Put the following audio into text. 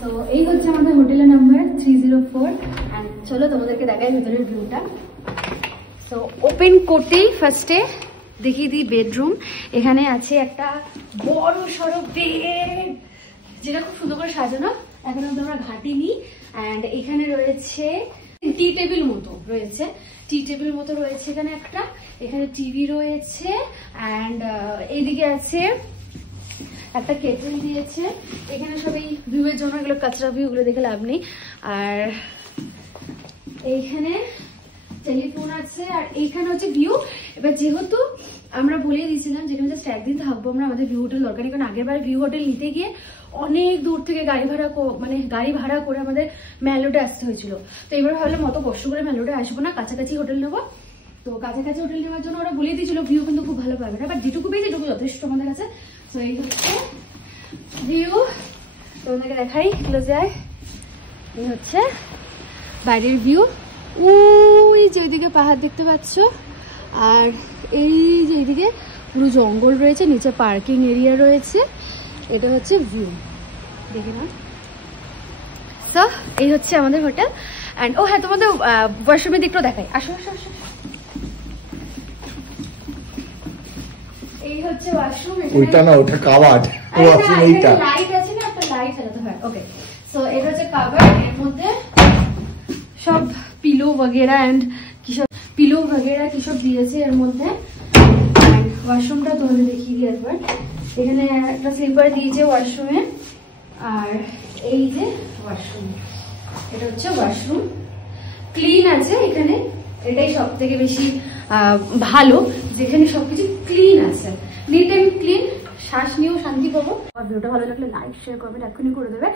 তো এই হচ্ছে আমাদের হোটেলের নাম্বার 304 এন্ড চলো তোমাদেরকে দেখাই ভেতরের ভিউটা। তো ওপেন করতেই ফার্স্টে দেখিয়ে দিই বেডরুম। এখানে আছে একটা বড় সড়ো বেড, যেটা খুব সুন্দর করে সাজানো, এখন আমরা ঘাটিনি। অ্যান্ড এখানে রয়েছে টি টেবিল মতো রয়েছে, এখানে একটা, এখানে টিভি রয়েছে। অ্যান্ড এইদিকে আছে একটা কেটেল দিয়েছে। এখানে সব এই ভিউয়ের জন্য, এগুলো কাঁচরা ভিউ, গুলো দেখে লাভ নেই। আর এইখানে টেলিফোন আছে, আর এইখানে হচ্ছে ভিউ। এবার যেহেতু আমরা বলে দিয়েছিলাম যেখানে জাস্ট একদিন থাকবো আমরা, আমাদের ভিউ হোটেল দরকার নেই, কারণ আগের বার ভিউ হোটেল নিতে গিয়ে অনেক দূর থেকে গাড়ি ভাড়া করে আমাদের ম্যালোডে আসতে হয়েছিল। তো এবার ভাবলাম অত কষ্ট করে ম্যালোডে আসবো না, কাছাকাছি হোটেল নেবো। তো কাছাকাছি হোটেল নেওয়ার জন্য ওরা বলে দিয়েছিল ভিউ কিন্তু খুব ভালো পাবে না, বাট যেটুকু পেয়েছি যেটুকু যথেষ্ট আমাদের কাছে। তো এই হচ্ছে ভিউ, তোমাদেরকে দেখাই ক্লোজে আয়। এই হচ্ছে বাইরের ভিউ, ওই যে ওইদিকে পাহাড় দেখতে পাচ্ছ, আর এই যে এইদিকে পুরো জঙ্গল রয়েছে, নিচে পার্কিং এরিয়া রয়েছে। এটা হচ্ছে ভিউ, দেখে না। সো এই হচ্ছে আমাদের হোটেল। অ্যান্ড ও হ্যাঁ, তোমাদের ওয়াশরুমের দিকটাও দেখাই, আসো আসো আসো। এই হচ্ছে ওয়াশরুম, ওইটা না, ওটা কাবার্ড, ওয়াশরুম এইটা লাইট আছে না, একটা লাইট চালাতে হয়। ওকে, সো এটা হচ্ছে কাবার্ড, এর মধ্যে সব পিলো वगैरह এন্ড কি সব দিয়েছে এর মধ্যে। ওয়াশরুমটা তোমাদের দেখিয়ে দিই একবার। এখানে একটা স্লিপার দিয়েছে ওয়াশরুমে, আর এই যে ওয়াশরুম, এটা হচ্ছে ওয়াশরুম। ক্লিন আছে এখানে, এটাই সব থেকে বেশি ভালো, যেখানে সবকিছু ক্লিন আছে, নিট এন্ড ক্লিন, শ্বাস নিয়েও শান্তি পাবো। আর ভিডিওটা ভালো লাগলে লাইক শেয়ার কমেন্ট এখনই করে দেবে।